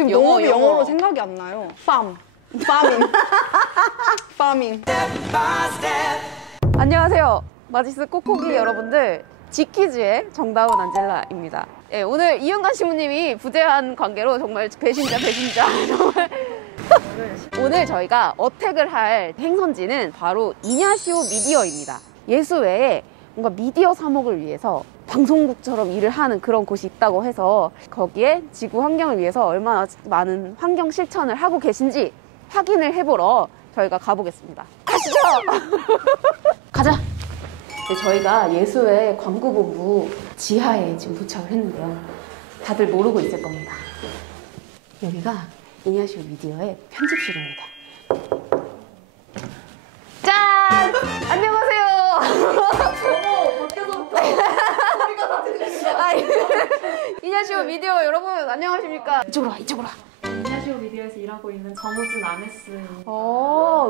지금 영어, 너무 영어. 영어로 생각이 안 나요. 파밍. 파밍. 안녕하세요. 마지스 꼬꼬기 여러분들. 지키즈의 정다운 안젤라입니다. 예, 오늘 이은관 신부님이 부재한 관계로 정말 배신자. 정말. 오늘 저희가 어택을 할 행선지는 바로 이냐시오 미디어입니다. 예수 외에 뭔가 미디어 사목을 위해서 방송국처럼 일을 하는 그런 곳이 있다고 해서 거기에 지구 환경을 위해서 얼마나 많은 환경 실천을 하고 계신지 확인을 해보러 저희가 가보겠습니다. 가시죠! 가자! 네, 저희가 예수의 광고본부 지하에 지금 도착을 했는데요. 다들 모르고 있을 겁니다. 여기가 이냐시오 미디어의 편집실입니다. 짠! 안녕하세요! 어머, 밖에서부터 소리가 다 들리시죠? 이냐시오 미디어 여러분 안녕하십니까? 이쪽으로 와. 이냐시오 미디어에서 일하고 있는 정우진 아네스입니다.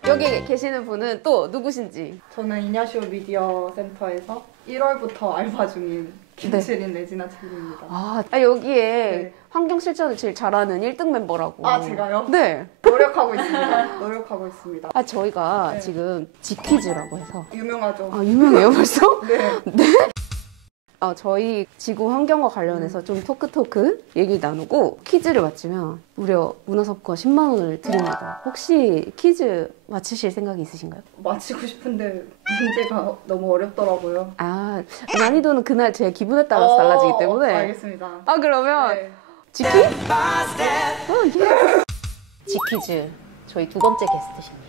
여기 계시는 분은 또 누구신지? 저는 이냐시오 미디어 센터에서 1월부터 알바 중인 김채린 레지나 챌리입니다. 여기에 네. 환경 실천을 제일 잘하는 1등 멤버라고. 아, 제가요? 네. 노력하고 있습니다. 저희가 네. 지금 지키즈라고 해서. 유명하죠? 유명해요 벌써? 네. 저희 지구 환경과 관련해서 좀 토크 얘기 나누고 퀴즈를 맞추면 무려 문화상품권 10만 원을 드립니다. 혹시 퀴즈 맞추실 생각이 있으신가요? 마치고 싶은데 문제가 너무 어렵더라고요. 난이도는 그날 제 기분에 따라서 달라지기 때문에. 알겠습니다. 그러면 네. 지키? 예. 지키즈 저희 두 번째 게스트십니다.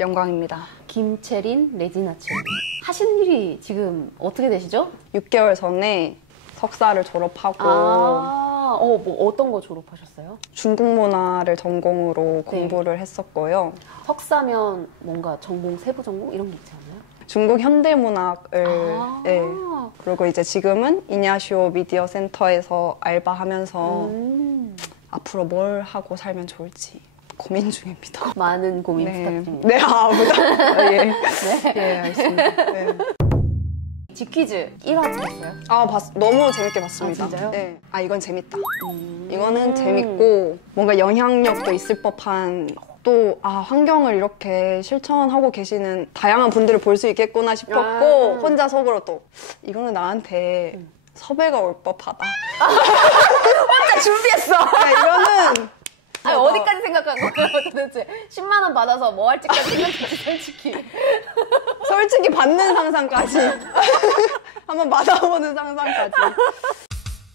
영광입니다. 김채린 레지나 챌리. 하신 일이 지금 어떻게 되시죠? 6개월 전에 석사를 졸업하고 뭐 어떤 거 졸업하셨어요? 중국 문화를 전공으로 공부를 했었고요. 석사면 뭔가 전공, 세부 전공 이런 게 있지 않나요? 중국 현대문학을 네. 그리고 이제 지금은 이냐시오 미디어 센터에서 알바하면서 앞으로 뭘 하고 살면 좋을지 고민 중입니다. 많은 고민 부탁드립니다. 네, 예. 예, 알겠습니다. 네. 지퀴즈 1화 들었어요? 너무 재밌게 봤습니다. 진짜요? 네. 이건 재밌다. 이거는 재밌고 뭔가 영향력도 있을 법한 또 환경을 이렇게 실천하고 계시는 다양한 분들을 볼 수 있겠구나 싶었고 혼자 속으로 또 이거는 나한테 섭외가 올 법하다. 혼자 준비했어! 이거는 어디까지 생각한 거예요 도대체? 10만 원 받아서 뭐 할지까지 생각했지 솔직히. 솔직히 받는 상상까지 한번 받아보는 상상까지.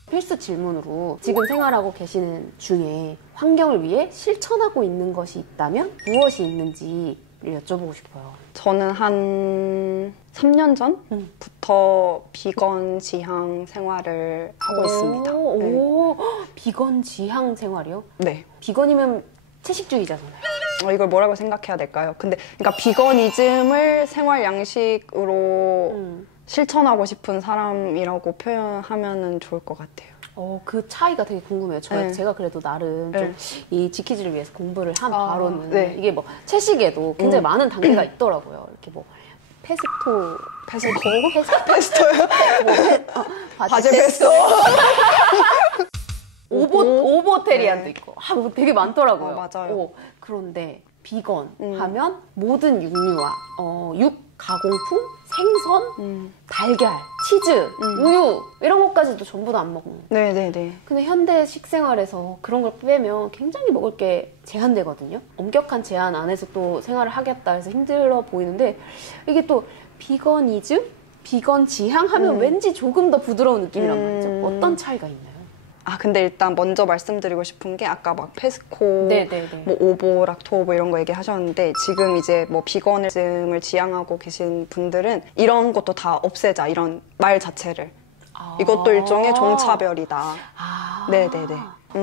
필수 질문으로 지금 생활하고 계시는 중에 환경을 위해 실천하고 있는 것이 있다면 무엇이 있는지를 여쭤보고 싶어요. 저는 한 3년 전부터 비건 지향 생활을 하고 있습니다. 비건 지향 생활이요? 네. 비건이면 채식주의자잖아요. 이걸 뭐라고 생각해야 될까요? 그러니까 비거니즘을 생활 양식으로 실천하고 싶은 사람이라고 표현하면 좋을 것 같아요. 그 차이가 되게 궁금해요. 제가 그래도 나름 좀 이 지키즈를 위해서 공부를 한 바로는 이게 뭐 채식에도 굉장히 많은 단계가 있더라고요. 이렇게 뭐 페스토요? 바제 페스토. 오보테리안도 있고 뭐 되게 많더라고요. 맞아요. 그런데 비건 하면 모든 육류와 육 가공품, 생선, 달걀, 치즈, 우유 이런 것까지도 전부 다 안 먹는. 네네네. 근데 현대 식생활에서 그런 걸 빼면 굉장히 먹을 게 제한되거든요. 엄격한 제한 안에서 또 생활을 하겠다 해서 힘들어 보이는데 이게 또 비거니즘? 비건 지향 하면 왠지 조금 더 부드러운 느낌이란 말이죠. 어떤 차이가 있나요? 근데 일단 먼저 말씀드리고 싶은 게 아까 막 페스코, 뭐 오보, 락토오보 이런 거 얘기하셨는데 지금 이제 뭐 비건을 지향하고 계신 분들은 이런 것도 다 없애자 이런 말 자체를 이것도 일종의 종차별이다. 네네네.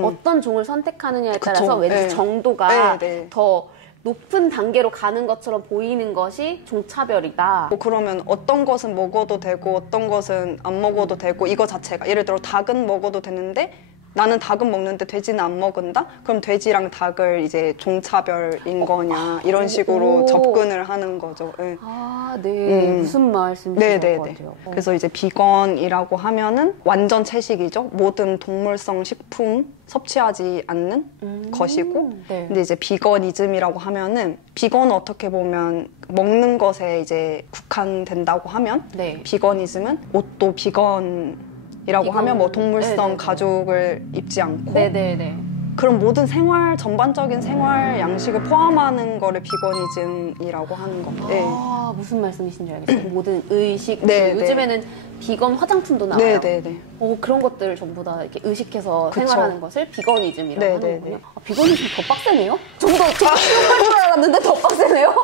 어떤 종을 선택하느냐에 따라서 왠지 정도가 더 높은 단계로 가는 것처럼 보이는 것이 종차별이다. 그러면 어떤 것은 먹어도 되고 어떤 것은 안 먹어도 되고 이거 자체가 예를 들어 닭은 먹어도 되는데 나는 닭은 먹는데 돼지는 안 먹은다? 그럼 돼지랑 닭을 이제 종차별인 거냐 이런 식으로 접근을 하는 거죠. 네. 아, 네. 무슨 말씀이신지 알 것 같아요. 그래서 이제 비건이라고 하면은 완전 채식이죠. 모든 동물성 식품 섭취하지 않는 것이고 네. 근데 이제 비거니즘이라고 하면은 비건은 어떻게 보면 먹는 것에 이제 국한된다고 하면 네. 비거니즘은 옷도 비건이라고 하면 뭐 동물성 네네네. 가죽을 입지 않고 네네네. 그런 모든 생활 전반적인 생활 양식을 포함하는 거를 비거니즘이라고 하는 거. 네. 아, 무슨 말씀이신지 알겠어요. 모든 의식. 네, 요즘에는 비건 화장품도 나와요. 네네네. 그런 것들을 전부 다 이렇게 의식해서 그쵸. 생활하는 것을 비거니즘이라고 네, 하는 네, 거군요. 네. 아, 비거니즘 더 빡세네요? 좀 더 쉬운 줄 알았는데 더 빡세네요?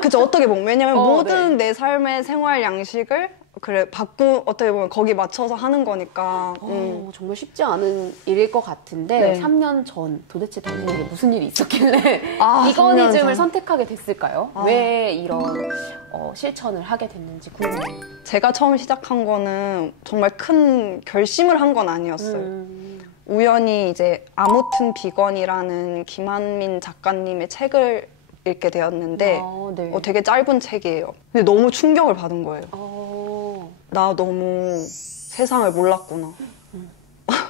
그쵸. 어떻게 보면. 왜냐면 모든 네. 내 삶의 생활 양식을 어떻게 보면 거기 맞춰서 하는 거니까. 정말 쉽지 않은 일일 것 같은데 네. 3년 전 도대체 당신에게 무슨 일이 있었길래 3년 비거니즘을 전. 선택하게 됐을까요? 왜 이런 실천을 하게 됐는지 궁금해요. 제가 처음 시작한 거는 정말 큰 결심을 한 건 아니었어요. 우연히 이제 아무튼 비건이라는 김한민 작가님의 책을 읽게 되었는데 네. 되게 짧은 책이에요. 근데 너무 충격을 받은 거예요. 나 너무 세상을 몰랐구나.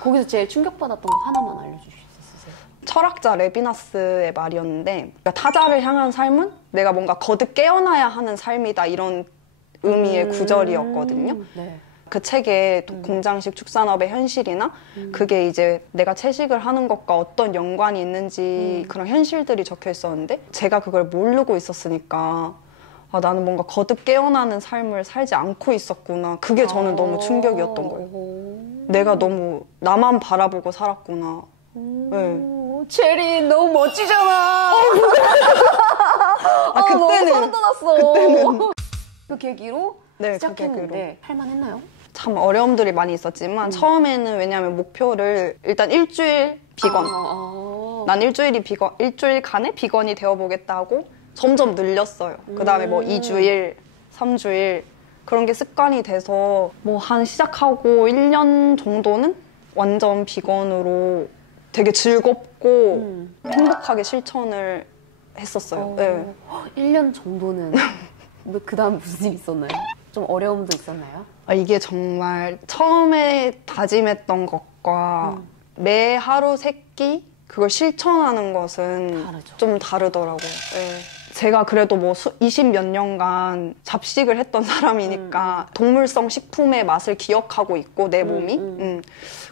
거기서 제일 충격받았던 거 하나만 알려주실 수 있으세요? 철학자 레비나스의 말이었는데 그러니까 타자를 향한 삶은 내가 뭔가 거듭 깨어나야 하는 삶이다 이런 의미의 구절이었거든요. 네. 그 책에 공장식 축산업의 현실이나 그게 이제 내가 채식을 하는 것과 어떤 연관이 있는지 그런 현실들이 적혀 있었는데 제가 그걸 모르고 있었으니까 나는 뭔가 거듭 깨어나는 삶을 살지 않고 있었구나. 그게 저는 너무 충격이었던 거예요. 내가 너무 나만 바라보고 살았구나. 네. 체리 너무 멋지잖아. 그때는 너무 소름 돋았어. 그 계기로 네, 시작했는데 할만했나요? 참 어려움들이 많이 있었지만 처음에는 왜냐하면 목표를 일단 일주일 비건. 난 일주일간의 비건이 되어보겠다 하고 점점 늘렸어요. 그 다음에 뭐 2주일, 3주일 그런 게 습관이 돼서 뭐 한 시작하고 1년 정도는 완전 비건으로 되게 즐겁고 행복하게 실천을 했었어요. 네. 1년 정도는 그 다음 무슨 일 있었나요? 좀 어려움도 있었나요? 이게 정말 처음에 다짐했던 것과 매 하루 세 끼 그걸 실천하는 것은 다르죠. 좀 다르더라고요. 네. 제가 그래도 뭐 20몇 년간 잡식을 했던 사람이니까 동물성 식품의 맛을 기억하고 있고 내 몸이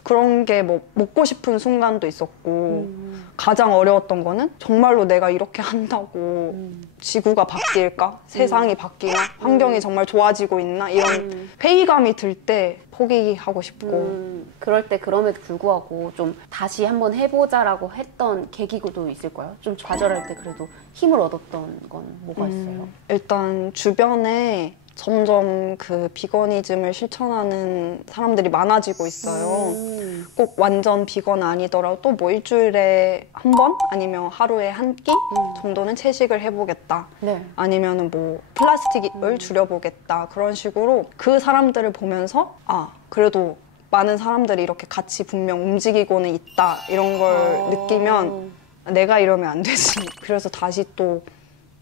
그런 게 뭐 먹고 싶은 순간도 있었고 가장 어려웠던 거는 정말로 내가 이렇게 한다고 지구가 바뀔까? 세상이 바뀌나? 환경이 정말 좋아지고 있나? 이런 회의감이 들 때 포기하고 싶고 그럴 때 그럼에도 불구하고 좀 다시 한번 해보자라고 했던 계기도 있을까요? 좀 좌절할 때 그래도 힘을 얻었던 건 뭐가 있어요? 일단 주변에 점점 그 비거니즘을 실천하는 사람들이 많아지고 있어요. 꼭 완전 비건 아니더라도 뭐 일주일에 한 번 아니면 하루에 한 끼 정도는 채식을 해보겠다. 네. 아니면은 뭐 플라스틱을 줄여보겠다. 그런 식으로 그 사람들을 보면서 그래도 많은 사람들이 이렇게 같이 분명 움직이고는 있다. 이런 걸 느끼면 내가 이러면 안 되지. 그래서 다시 또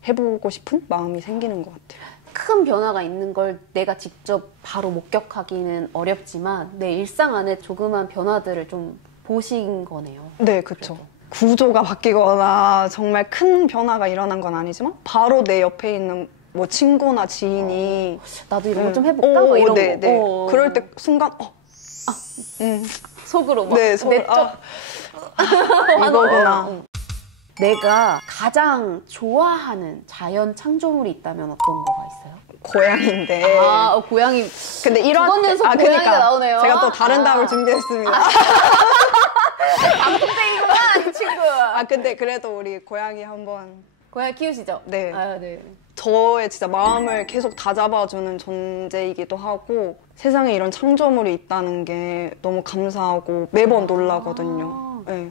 해보고 싶은 마음이 생기는 것 같아요. 큰 변화가 있는 걸 내가 직접 바로 목격하기는 어렵지만 내 일상 안에 조그만 변화들을 좀 보신 거네요. 네, 그렇죠. 구조가 바뀌거나 정말 큰 변화가 일어난 건 아니지만 바로 내 옆에 있는 뭐 친구나 지인이 나도 이런 거 좀 해볼까? 뭐 이런 네, 거. 네. 그럴 때 순간 속으로 막 네, 내적 이거구나. 내가 가장 좋아하는 자연 창조물이 있다면 어떤 거가 있어요? 고양인데. 고양이. 근데 이런 두 번 연속 고양이가 나오네요. 제가 또 다른 답을 준비했습니다. 방송쟁이구나, 이 친구. 근데 그래도 우리 고양이 한번. 고양이 키우시죠? 네. 네. 저의 진짜 마음을 계속 다잡아주는 존재이기도 하고 세상에 이런 창조물이 있다는 게 너무 감사하고 매번 놀라거든요. 네.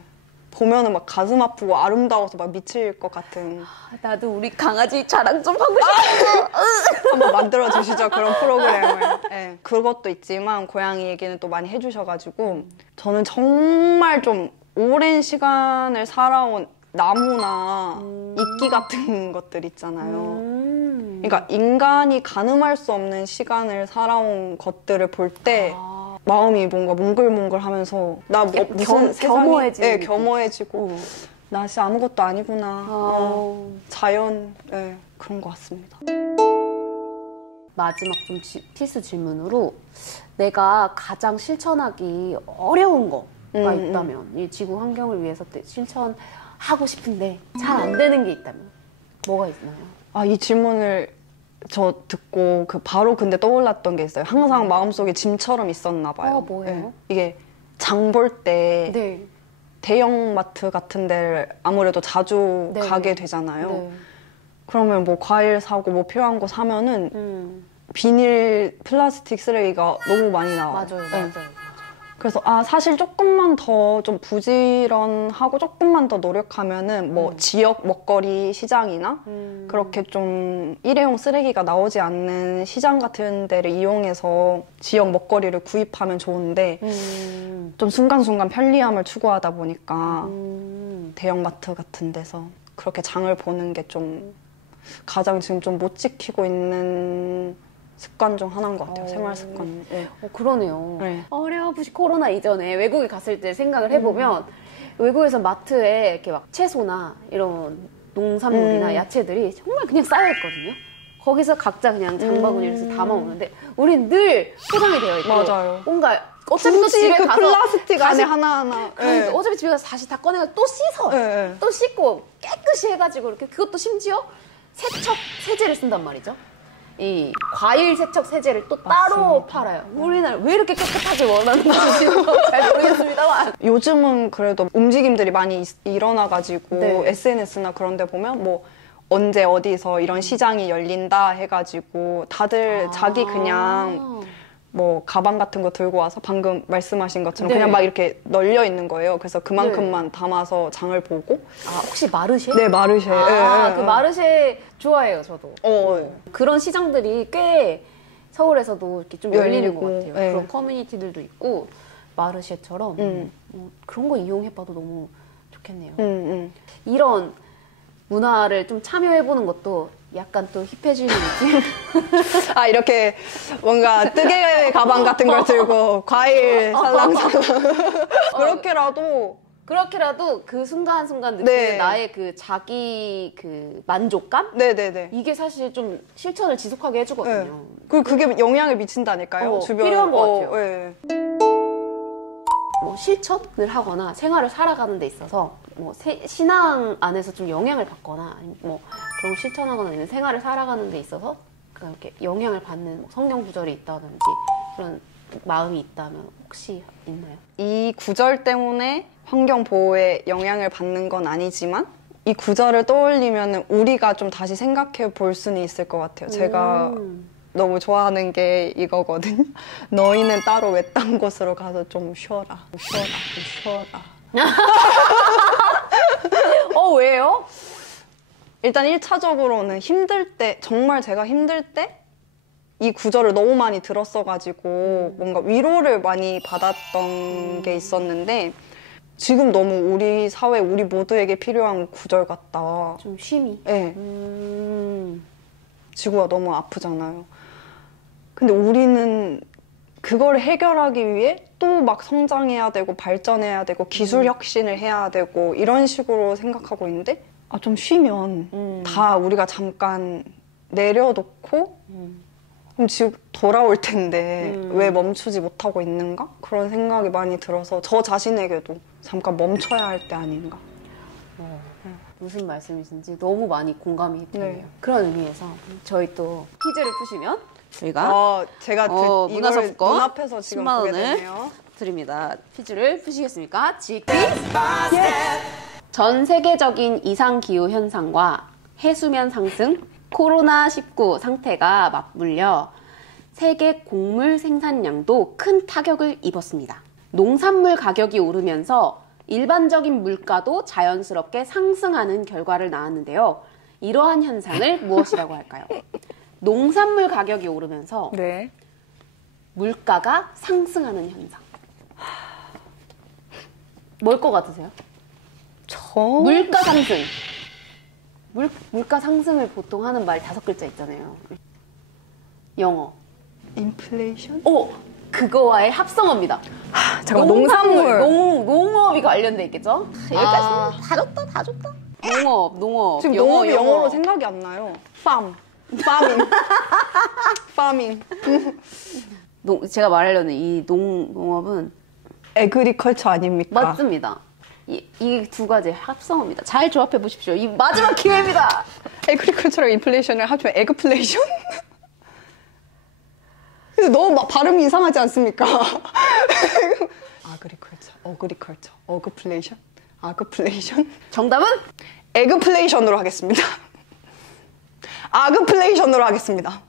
보면은 막 가슴 아프고 아름다워서 막 미칠 것 같은. 나도 우리 강아지 자랑 좀 하고 싶어. 한번 만들어 주시죠, 그런 프로그램을. 네, 그것도 있지만 고양이 얘기는 또 많이 해주셔가지고 저는 정말 좀 오랜 시간을 살아온 나무나 이끼 같은 것들 있잖아요. 그러니까 인간이 가늠할 수 없는 시간을 살아온 것들을 볼 때 마음이 뭔가 몽글몽글하면서 나 무슨 겸허해지는 네, 겸허해지고 나 진짜 아무것도 아니구나. 자연 그런 것 같습니다. 마지막 좀 필수 질문으로 내가 가장 실천하기 어려운 거가 있다면 이 지구 환경을 위해서 실천하고 싶은데 잘 안 되는 게 있다면 뭐가 있나요? 이 질문을 저 듣고 바로 근데 떠올랐던 게 있어요. 항상 마음속에 짐처럼 있었나 봐요. 뭐예요? 네. 이게 장 볼 때 네. 대형마트 같은 데를 아무래도 자주 네. 가게 되잖아요. 네. 그러면 뭐 과일 사고 뭐 필요한 거 사면은 비닐, 플라스틱 쓰레기가 너무 많이 나와요. 맞아요. 그래서 사실 조금만 더 좀 부지런하고 조금만 더 노력하면은 뭐 지역 먹거리 시장이나 그렇게 좀 일회용 쓰레기가 나오지 않는 시장 같은 데를 이용해서 지역 먹거리를 구입하면 좋은데 좀 순간순간 편리함을 추구하다 보니까 대형마트 같은 데서 그렇게 장을 보는 게 좀 가장 지금 좀 못 지키고 있는 습관 중 하나인 것 같아요. 생활 습관. 네. 그러네요. 네. 어렴풋이 코로나 이전에 외국에 갔을 때 생각을 해보면 외국에서 마트에 이렇게 막 채소나 이런 농산물이나 야채들이 정말 그냥 쌓여있거든요. 거기서 각자 그냥 장바구니에서 담아오는데 우린 늘 포장이 되어 있고 맞아요. 뭔가 어차피 또 집에 그 가서 플라스틱 안에 하나하나. 그러니까 어차피 집에 가서 다시 다 꺼내서 또 씻어요. 네. 또 씻고 깨끗이 해가지고 이렇게 그것도 심지어 세척 세제를 쓴단 말이죠. 이 과일 세척 세제를 또 따로 팔아요. 우리나라 왜 이렇게 깨끗하게 원하는 건지 잘 모르겠습니다만. 요즘은 그래도 움직임들이 많이 일어나가지고 네. SNS나 그런 데 보면 뭐 언제 어디서 이런 시장이 열린다 해가지고 다들 자기 그냥 뭐 가방 같은 거 들고 와서 방금 말씀하신 것처럼 네. 그냥 막 이렇게 널려 있는 거예요. 그래서 그만큼만 담아서 장을 보고. 혹시 마르쉐? 네, 마르쉐. 그 마르쉐 좋아해요, 저도. 그런 시장들이 꽤 서울에서도 이렇게 좀 열리는 것 같아요. 네. 그런 커뮤니티들도 있고 마르쉐처럼 그런 거 이용해봐도 너무 좋겠네요. 이런 문화를 좀 참여해보는 것도 약간 또 힙해지는 느낌? 이렇게 뭔가 뜨개 가방 같은 걸 들고 과일 살랑살랑 그렇게라도 그 순간순간 느끼는 네. 나의 그 자기 그 만족감? 네네네. 이게 사실 좀 실천을 지속하게 해주거든요. 네. 그리고 그게 영향을 미친다니까요. 주변에. 필요한 것 같아요. 네. 뭐 실천을 하거나 생활을 살아가는 데 있어서 뭐 신앙 안에서 좀 영향을 받거나 아니면 뭐 그런 걸 실천하거나 아니면 생활을 살아가는 데 있어서 이렇게 영향을 받는 성경 구절이 있다든지 그런 마음이 있다면 혹시 있나요? 이 구절 때문에 환경 보호에 영향을 받는 건 아니지만 이 구절을 떠올리면 우리가 좀 다시 생각해 볼 수는 있을 것 같아요. 제가 너무 좋아하는 게 이거거든요. 너희는 따로 외딴 곳으로 가서 좀 쉬어라. 왜요? 일단 1차적으로는 힘들 때, 정말 제가 힘들 때 이 구절을 너무 많이 들었어가지고 뭔가 위로를 많이 받았던 게 있었는데 지금 너무 우리 사회, 우리 모두에게 필요한 구절 같다. 좀 쉼이? 네. 지구가 너무 아프잖아요. 근데 우리는 그걸 해결하기 위해 또 막 성장해야 되고 발전해야 되고 기술 혁신을 해야 되고 이런 식으로 생각하고 있는데 좀 쉬면 다 우리가 잠깐 내려놓고 그럼 지금 돌아올 텐데 왜 멈추지 못하고 있는가? 그런 생각이 많이 들어서 저 자신에게도 잠깐 멈춰야 할 때 아닌가? 무슨 말씀이신지 너무 많이 공감이 되네요. 네. 그런 의미에서 저희 또 퀴즈를 푸시면 저희가 제가 이걸 문화상품권 눈앞에서 지금 10만 보게 원을 되네요. 드립니다. 퀴즈를 푸시겠습니까? 지키 전 세계적인 이상 기후 현상과 해수면 상승, 코로나19 상태가 맞물려 세계 곡물 생산량도 큰 타격을 입었습니다. 농산물 가격이 오르면서 일반적인 물가도 자연스럽게 상승하는 결과를 낳았는데요. 이러한 현상을 무엇이라고 할까요? 농산물 가격이 오르면서 네. 물가가 상승하는 현상. 뭘 것 같으세요? 물가 상승. 물가 상승을 보통 하는 말 5글자 있잖아요. 영어. 인플레이션? 그거와의 합성어입니다. 잠깐 농산물. 농업이 관련돼 있겠죠? 여기까지 다 줬다. 농업. 지금 농업이 영어로 생각이 안 나요. farming. 제가 말하려는 이 농업은 에그리컬처 아닙니까? 맞습니다. 이 두 가지 합성어입니다. 잘 조합해 보십시오. 이 마지막 기회입니다. 에그리컬처랑 인플레이션을 합치면 에그플레이션? 근데 너무 막 발음이 이상하지 않습니까? 어그리컬처, 아그플레이션? 정답은? 에그플레이션으로 하겠습니다. 아그플레이션으로 하겠습니다.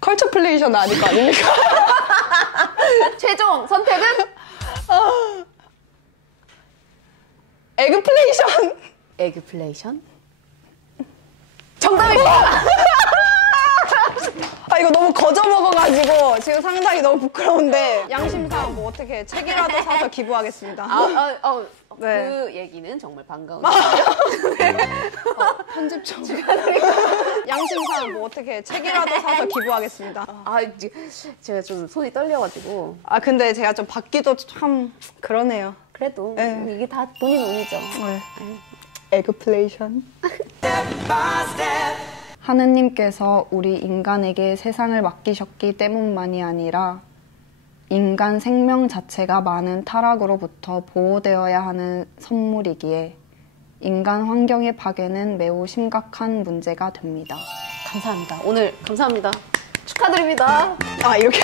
컬처플레이션 아닐 거 아닙니까? 최종 선택은? 에그플레이션? 정답입니다! 이거 너무 거저 먹어가지고 지금 상당히 너무 부끄러운데 양심상 뭐 어떻게 책이라도 사서 기부하겠습니다. 네. 그 얘기는 정말 반가운 편집 좀 양심상 뭐 어떻게 책이라도 사서 기부하겠습니다. 제가 좀 손이 떨려가지고. 근데 제가 좀 받기도 참 그러네요. 그래도 네. 이게 다 돈이 돈이죠. 네. 에그플레이션. 하느님께서 우리 인간에게 세상을 맡기셨기 때문만이 아니라 인간 생명 자체가 많은 타락으로부터 보호되어야 하는 선물이기에 인간 환경의 파괴는 매우 심각한 문제가 됩니다. 감사합니다. 오늘 감사합니다. 축하드립니다. 이렇게